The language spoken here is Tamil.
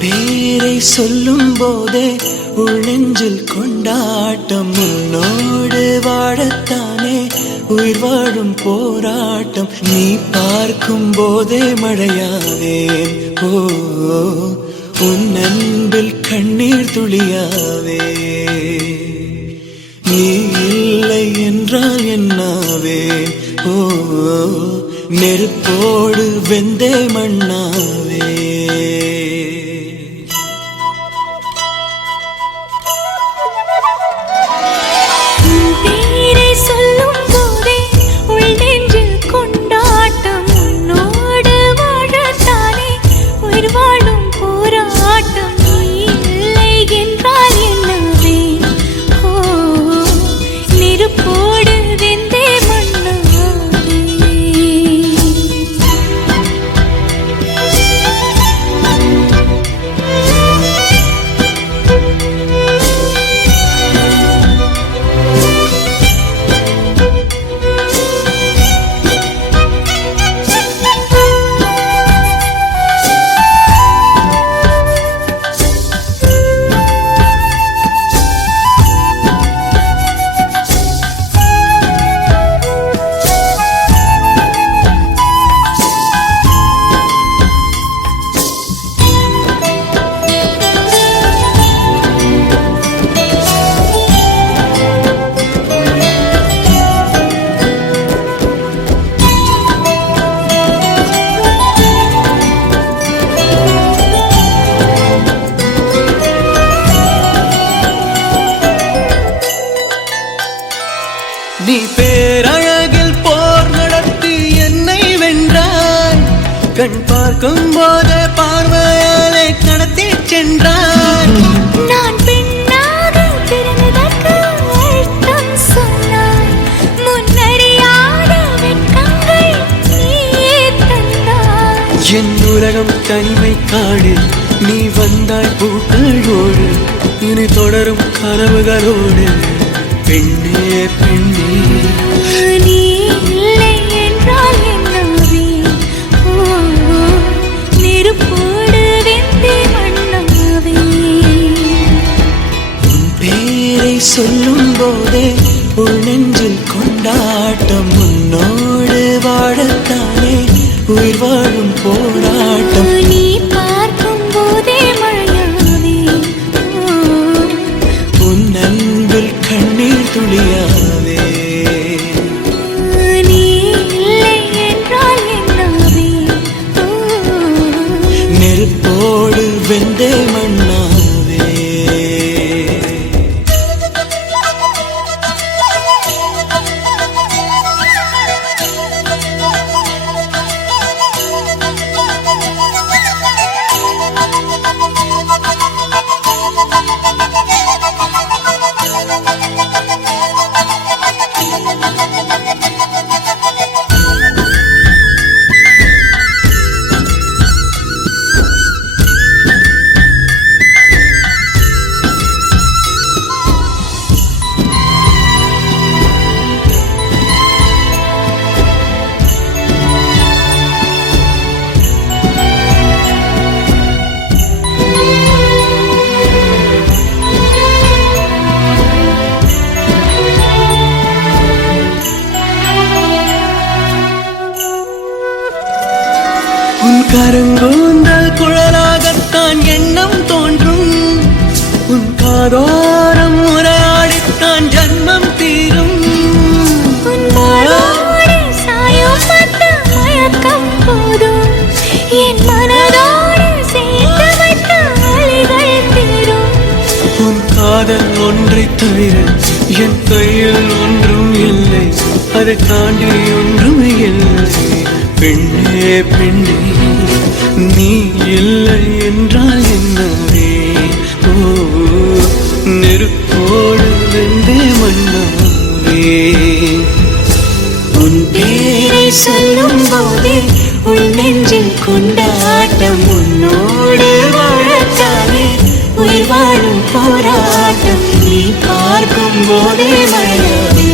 பேரை சொல்லும் போதே உள்ளெஞ்சில் கொண்டாட்டம். உன்னோடு வாழத்தானே உயிர் வாழும் போராட்டம். நீ பார்க்கும் போதே மழையாவேன். ஓ உன் அன்பில் கண்ணீர் துளியாவே. நீ இல்லை என்றால் என்னாவேன். ஓ நெருப்போடு வெந்தே மண்ணாவே. நீ பேரழகில் போர் நடத்தி என்னை வென்றாய். கண் பார்க்கும் போது பார்வையாலே கடத்தி சென்றாய். நான் பெண்ணாக பிறந்ததற்கு அர்த்தம் சொன்னாய். முன்னறியாத வெட்கங்கள் நீயே தந்தாய். என் உலகம் தனிமை காடு. நீ வந்தாய் பூக்களோடு. இனி தொடரும் கனவுகளோடு. பெண்ணே பெண்ணே நீ இல்லை என்றால் என்னாவே. நெருப்போடு வெந்தே மண்ணாவே. உன் பேரை சொல்லும் போதே உள் நெஞ்சில் கொண்டாட்டம். உன்னோடு வாழத்தானே உயிர் வாழும் போராட்டம். நீ பார்க்கும் போதே மழையாவே. உன் அன்பில் கண்ணீர் துளியாவே. நீ இல்லை என்றால் என்னாவே. நெருப்போடு வெந்தே மண்ணாவே. உன் கருங்கூந்தல் குழலாகத்தான் எண்ணம் தோன்றும். உன் காதோரம் உரையாடித்தான் ஜன்மம் தீரும். உன் மாளோடு சாயும் பட்டு மயக்கம் போதும். என் மனதோடு சேர்த்து வைத்த அலைகள் தீரும். உன் காதல் ஒன்றை தவிர என் கையில் ஒன்றும் இல்லை. அதை தாண்டி ஒன்றும் இல்லை. பெண்ணே பெண்ணே நீ இல்லை என்றால் என்னவே. ஓ நெருப்போடு வெந்தே மண்ணாவே. உன் பேரை சொல்லும் போதே உள் நெஞ்சில் கொண்டாட்டம். உன்னோடு வாழத்தானே உயிர் வாழும் போராட்டம். நீ பார்க்கும் போதே மழையாவே.